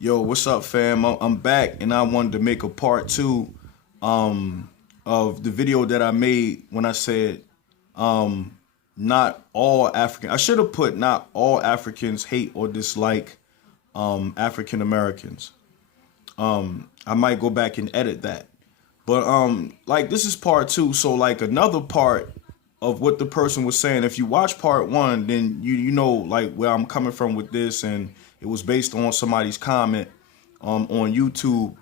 Yo, what's up, fam? I'm back, and I wanted to make a part two of the video that I made when I said not all African. I should have put not all Africans hate or dislike African Americans. I might go back and edit that. But like this is part two, so like another part of what the person was saying. If you watch part one, then you know like where I'm coming from with this, and it was based on somebody's comment on YouTube,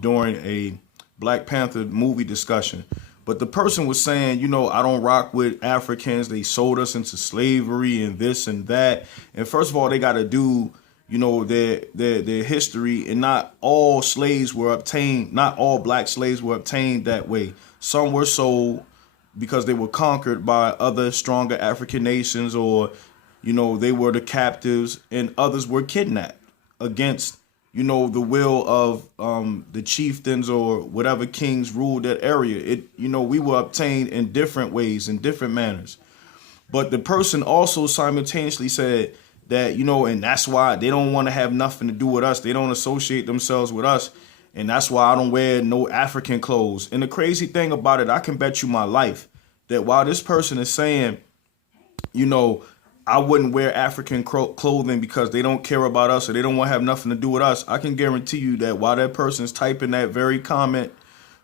during a Black Panther movie discussion. But the person was saying, I don't rock with Africans. They sold us into slavery and this and that. And first of all, they got to do their history, and not all slaves were obtained, not all black slaves were obtained that way. Some were sold because they were conquered by other stronger African nations, or they were the captives, and others were kidnapped against the will of the chieftains or whatever kings ruled that area. We were obtained in different ways, in different manners. But the person also simultaneously said that, and that's why they don't want to have nothing to do with us. They don't associate themselves with us. And that's why I don't wear no African clothes. And the crazy thing about it, I can bet you my life that while this person is saying, I wouldn't wear African clothing because they don't care about us or they don't want to have nothing to do with us, I can guarantee you that while that person is typing that very comment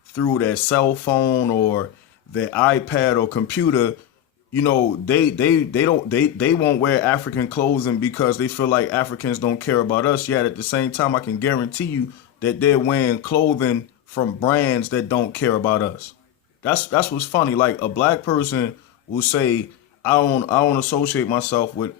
through their cell phone or their iPad or computer, they won't wear African clothing because they feel like Africans don't care about us. Yet at the same time, I can guarantee you that they're wearing clothing from brands that don't care about us. That's what's funny. Like a black person will say, I don't associate myself with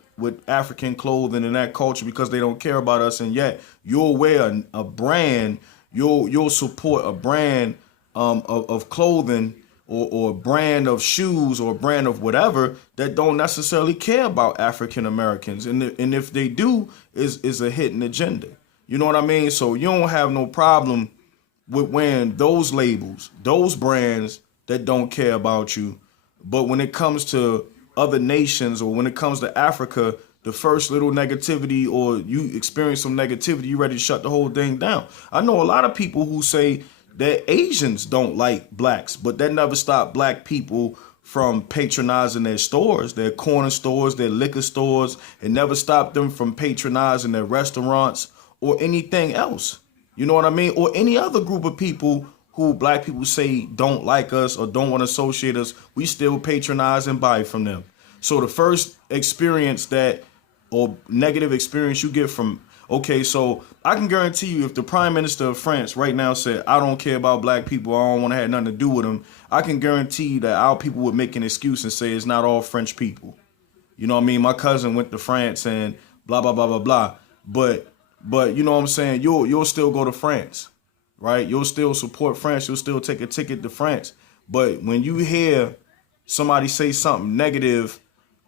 African clothing and that culture because they don't care about us, and yet you'll wear a brand, you'll support a brand of clothing, or a brand of shoes, or a brand of whatever that don't necessarily care about African Americans. And if they do, is a hidden agenda. You know what I mean? So you don't have no problem with wearing those labels, those brands that don't care about you. But when it comes to other nations, or when it comes to Africa, the first little negativity, or you experience some negativity, you ready to shut the whole thing down. I know a lot of people who say that Asians don't like blacks, but that never stopped black people from patronizing their stores, their corner stores, their liquor stores. It never stopped them from patronizing their restaurants or anything else. You know what I mean? Or any other group of people who black people say don't like us or don't want to associate us, we still patronize and buy from them. So the first experience or negative experience you get from, okay, so I can guarantee you if the Prime Minister of France right now said, I don't care about black people, I don't want to have nothing to do with them, I can guarantee you that our people would make an excuse and say it's not all French people. You know what I mean? My cousin went to France and blah, blah, blah, blah, blah. But you know what I'm saying? You'll still go to France, right? You'll still support France. You'll still take a ticket to France. But when you hear somebody say something negative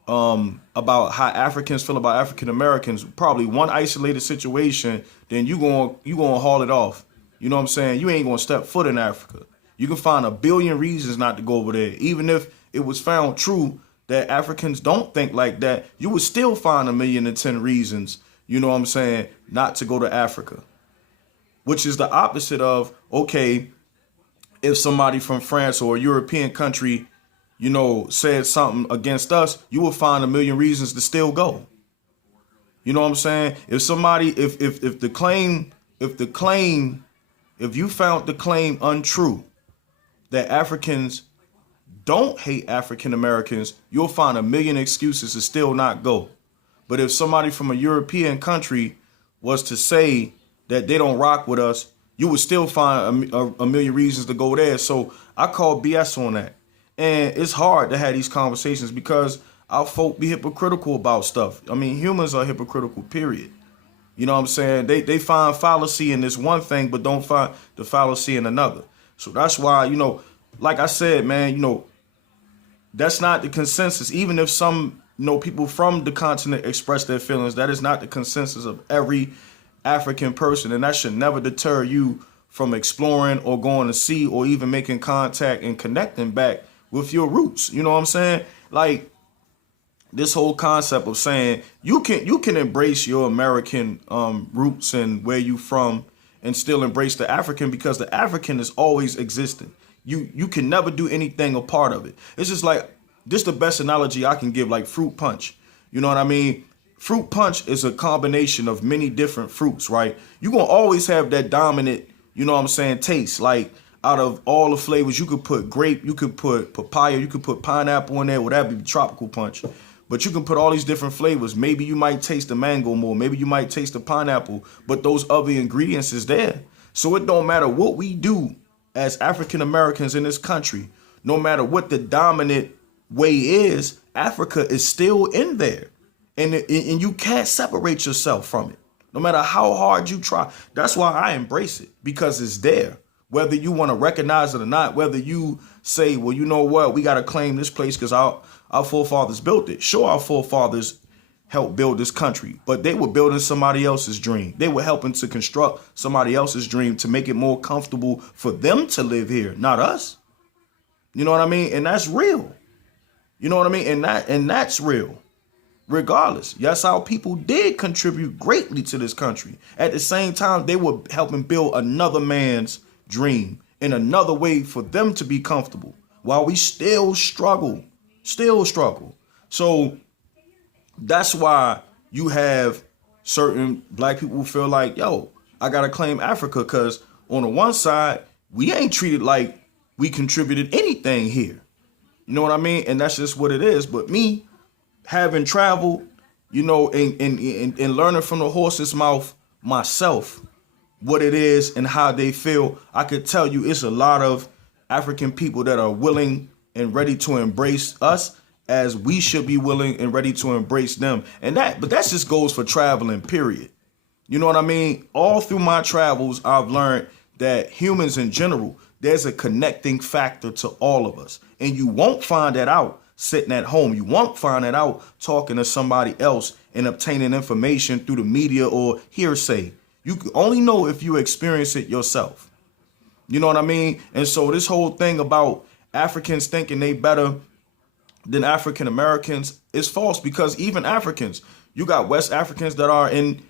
about how Africans feel about African Americans, probably one isolated situation, then you gonna haul it off. You know what I'm saying? You ain't gonna step foot in Africa. You can find a billion reasons not to go over there. Even if it was found true that Africans don't think like that, you would still find 1,000,010 reasons, you know what I'm saying, not to go to Africa. Which is the opposite of, okay, if somebody from France or a European country, said something against us, you will find 1,000,000 reasons to still go. You know what I'm saying? If somebody, if you found the claim untrue that Africans don't hate African Americans, you'll find 1,000,000 excuses to still not go. But if somebody from a European country was to say that they don't rock with us, you would still find a million reasons to go there. So I call BS on that. And it's hard to have these conversations because our folk be hypocritical about stuff. I mean, humans are hypocritical, period. You know what I'm saying? They find fallacy in this one thing, but don't find the fallacy in another. So that's why, like I said, man, that's not the consensus. Even if some, people from the continent express their feelings, that is not the consensus of every African person. And that should never deter you from exploring or going to see or even making contact and connecting back with your roots. You know what I'm saying? Like, this whole concept of saying you can embrace your American roots and where you from and still embrace the African, because the African is always existing. You can never do anything a part of it. It's just like, this the best analogy I can give, like fruit punch. You know what I mean? Fruit punch is a combination of many different fruits, right? You're going to always have that dominant, you know what I'm saying, taste. Like, out of all the flavors, you could put grape, you could put papaya, you could put pineapple in there, whatever, be tropical punch. But you can put all these different flavors. Maybe you might taste the mango more. Maybe you might taste the pineapple. But those other ingredients is there. So it don't matter what we do as African Americans in this country. No matter what the dominant way is, Africa is still in there. And you can't separate yourself from it. No matter how hard you try. That's why I embrace it, because it's there. Whether you want to recognize it or not, whether you say, well, you know what, we got to claim this place because our forefathers built it. Sure, our forefathers helped build this country, but they were building somebody else's dream. They were helping to construct somebody else's dream to make it more comfortable for them to live here, not us. You know what I mean? And that's real. You know what I mean? And that's real. Regardless, yes, our people did contribute greatly to this country. At the same time, they were helping build another man's dream in another way for them to be comfortable while we still struggle. So that's why you have certain black people who feel like, yo, I got to claim Africa, because on the one side, we ain't treated like we contributed anything here. You know what I mean? And that's just what it is. But me, having traveled, you know, and learning from the horse's mouth myself what it is and how they feel, I could tell you it's a lot of African people that are willing and ready to embrace us, as we should be willing and ready to embrace them. But that just goes for traveling, period. You know what I mean? All through my travels, I've learned that humans in general, there's a connecting factor to all of us. And you won't find that out sitting at home. You won't find that out talking to somebody else and obtaining information through the media or hearsay. You can only know if you experience it yourself. You know what I mean? And so this whole thing about Africans thinking they better than African Americans is false, because even Africans, you got West Africans that are in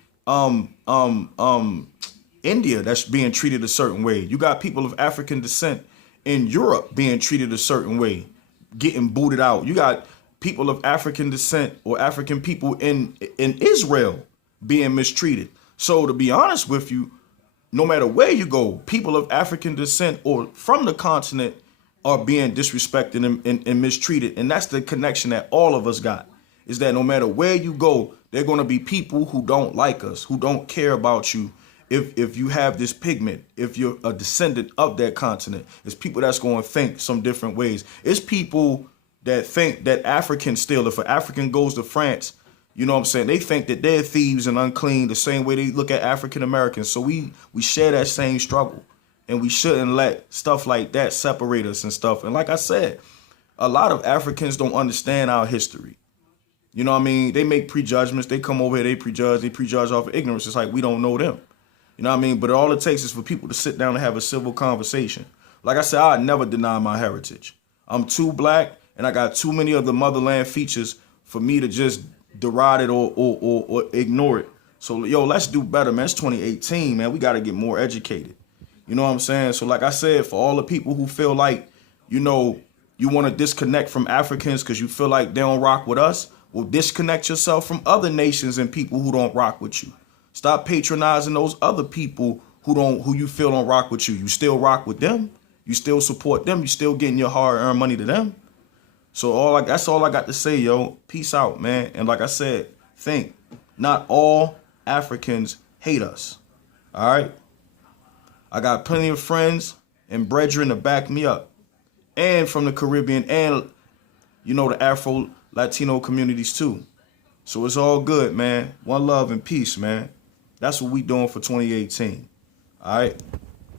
India that's being treated a certain way. You got people of African descent in Europe being treated a certain way, getting booted out. You got people of African descent or African people in Israel being mistreated. So to be honest with you, no matter where you go, people of African descent or from the continent are being disrespected and mistreated. And that's the connection that all of us got, is that no matter where you go, there are going to be people who don't like us, who don't care about you. If you have this pigment, if you're a descendant of that continent, it's people that's going to think some different ways. It's people that think that Africans still, if an African goes to France, you know what I'm saying, they think that they're thieves and unclean the same way they look at African Americans. So we share that same struggle, and we shouldn't let stuff like that separate us and stuff. And like I said, a lot of Africans don't understand our history. You know what I mean? They make prejudgments. They come over here, they prejudge off of ignorance. It's like we don't know them. You know what I mean? But all it takes is for people to sit down and have a civil conversation. Like I said, I never deny my heritage. I'm too black, and I got too many of the motherland features for me to just deride it or ignore it. So, yo, let's do better, man. It's 2018, man. We got to get more educated. You know what I'm saying? So, like I said, for all the people who feel like, you know, you want to disconnect from Africans because you feel like they don't rock with us, well, disconnect yourself from other nations and people who don't rock with you. Stop patronizing those other people who you feel don't rock with you. You still rock with them. You still support them. You still getting your hard-earned money to them. So that's all I got to say, yo. Peace out, man. And like I said, think, not all Africans hate us. All right? I got plenty of friends and brethren to back me up. And from the Caribbean and, you know, the Afro-Latino communities too. So it's all good, man. One love and peace, man. That's what we doing for 2018. All right?